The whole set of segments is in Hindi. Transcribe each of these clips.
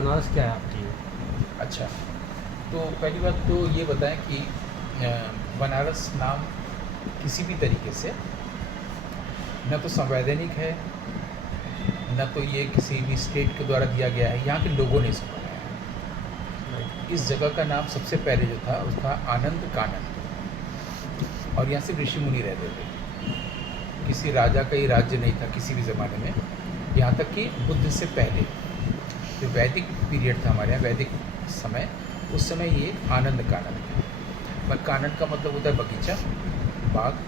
बनारस क्या है आपके लिए? अच्छा, तो पहली बात तो ये बताएं कि बनारस नाम किसी भी तरीके से न तो संवैधानिक है, न तो ये किसी भी स्टेट के द्वारा दिया गया है, यहाँ के लोगों ने इसको बनाया है। इस जगह का नाम सबसे पहले जो था उसका आनंद कानन, और यहाँ सिर्फ ऋषि मुनि रहते थे। किसी राजा का ही राज्य नहीं था किसी भी ज़माने में, यहाँ तक कि बुद्ध से पहले जो वैदिक पीरियड था हमारे यहाँ, वैदिक समय, उस समय ये आनंद कानन था। पर कानन का मतलब होता है बगीचा, बाग,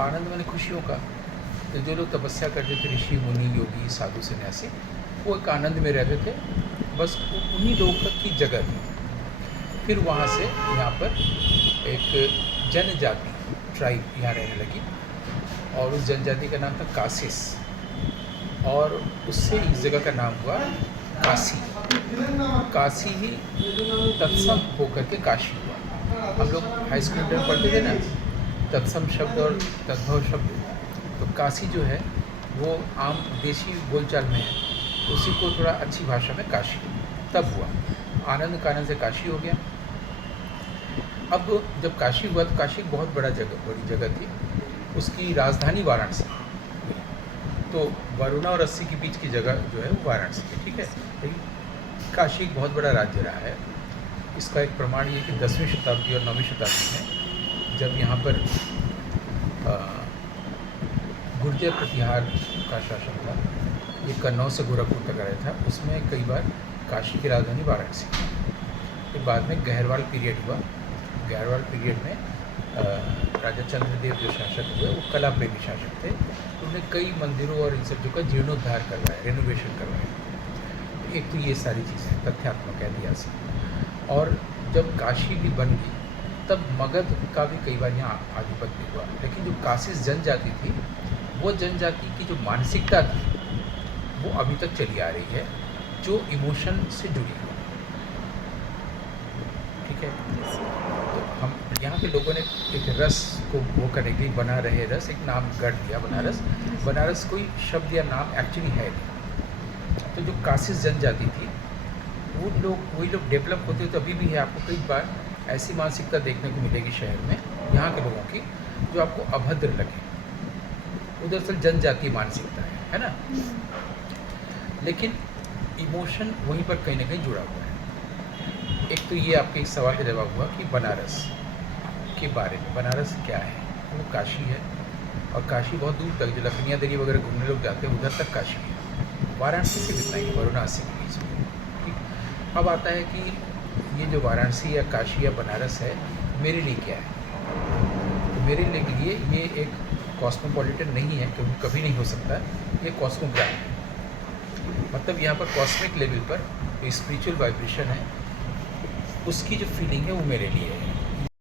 आनंद माने खुशियों का। तो जो लोग तपस्या करते थे, ऋषि मुनि योगी साधु सन्यासी, वो एक आनंद में रहते थे, बस उन्हीं लोगों की जगह थी। फिर वहाँ से यहाँ पर एक जनजाति ट्राइब यहाँ रहने लगी, और उस जनजाति का नाम था कासिस, और उससे इस जगह का नाम हुआ काशी। काशी ही तत्सम होकर के काशी हुआ। हम लोग हाई स्कूल में पढ़ते थे ना, तत्सम शब्द और तद्भव शब्द, तो काशी जो है वो आम देशी बोलचाल में है, उसी को थोड़ा अच्छी भाषा में काशी तब हुआ। आनंद कानन से काशी हो गया। अब जब काशी हुआ तो काशी एक बहुत बड़ी जगह थी, उसकी राजधानी वाराणसी। तो वरुणा और अस्सी के बीच की जगह जो है वो वाराणसी है, ठीक है। लेकिन काशी एक बहुत बड़ा राज्य रहा है। इसका एक प्रमाण ये कि 10वीं शताब्दी और 9वीं शताब्दी में जब यहाँ पर गुर्जर प्रतिहार का शासन था, ये कन्नौज से गोरखपुर तक आया था, उसमें कई बार काशी की राजधानी वाराणसी। फिर बाद में गहरवाल पीरियड हुआ। गहरवाल पीरियड में राजा चंद्रदेव जो शासक हुए वो कला प्रेमी शासक थे, उन्होंने कई मंदिरों और इन सब का जीर्णोद्धार करवाया, रेनोवेशन करवाया। एक तो ये सारी चीज़ें तथ्यात्मक ऐतिहासिक। और जब काशी भी बन गई तब मगध का भी कई बार यहाँ आधिपत्य हुआ, लेकिन जो कासिस जनजाति थी, वो जनजाति की जो मानसिकता थी वो अभी तक चली आ रही है, जो इमोशन से जुड़ी है, ठीक है। तो हम यहाँ के लोगों ने एक रस को वो करने के लिए बना रहे रस, एक नाम गढ़ दिया बनारस। बनारस कोई शब्द या नाम एक्चुअली है नहीं। तो जो कासिस जनजाति थी, वो लोग वही लोग डेवलप होते तो अभी भी है। आपको कई बार ऐसी मानसिकता देखने को मिलेगी शहर में यहाँ के लोगों की, जो आपको अभद्र लगे। वो दरअसल जनजातीय मानसिकता है ना। लेकिन इमोशन वहीं पर कहीं ना कहीं जुड़ा हुआ है। एक तो ये आपके इस सवाल का जवाब हुआ कि बनारस के बारे में, बनारस क्या है, वो काशी है। और काशी बहुत दूर तक, जो लखनिया दरी वगैरह घूमने लोग जाते हैं उधर तक काशी है। वाराणसी से इतना ही, वाराणसी के बीच में, ठीक। अब आता है कि ये जो वाराणसी या काशी या बनारस है, मेरे लिए क्या है। तो मेरे लिए ये एक कॉस्मोपॉलिटन नहीं है, क्योंकि कभी नहीं हो सकता। ये कॉस्मोग्राम है, मतलब यहाँ पर कॉस्मिक लेवल पर जो स्पिरिचुअल वाइब्रेशन है, उसकी जो फीलिंग है वो मेरे लिए है।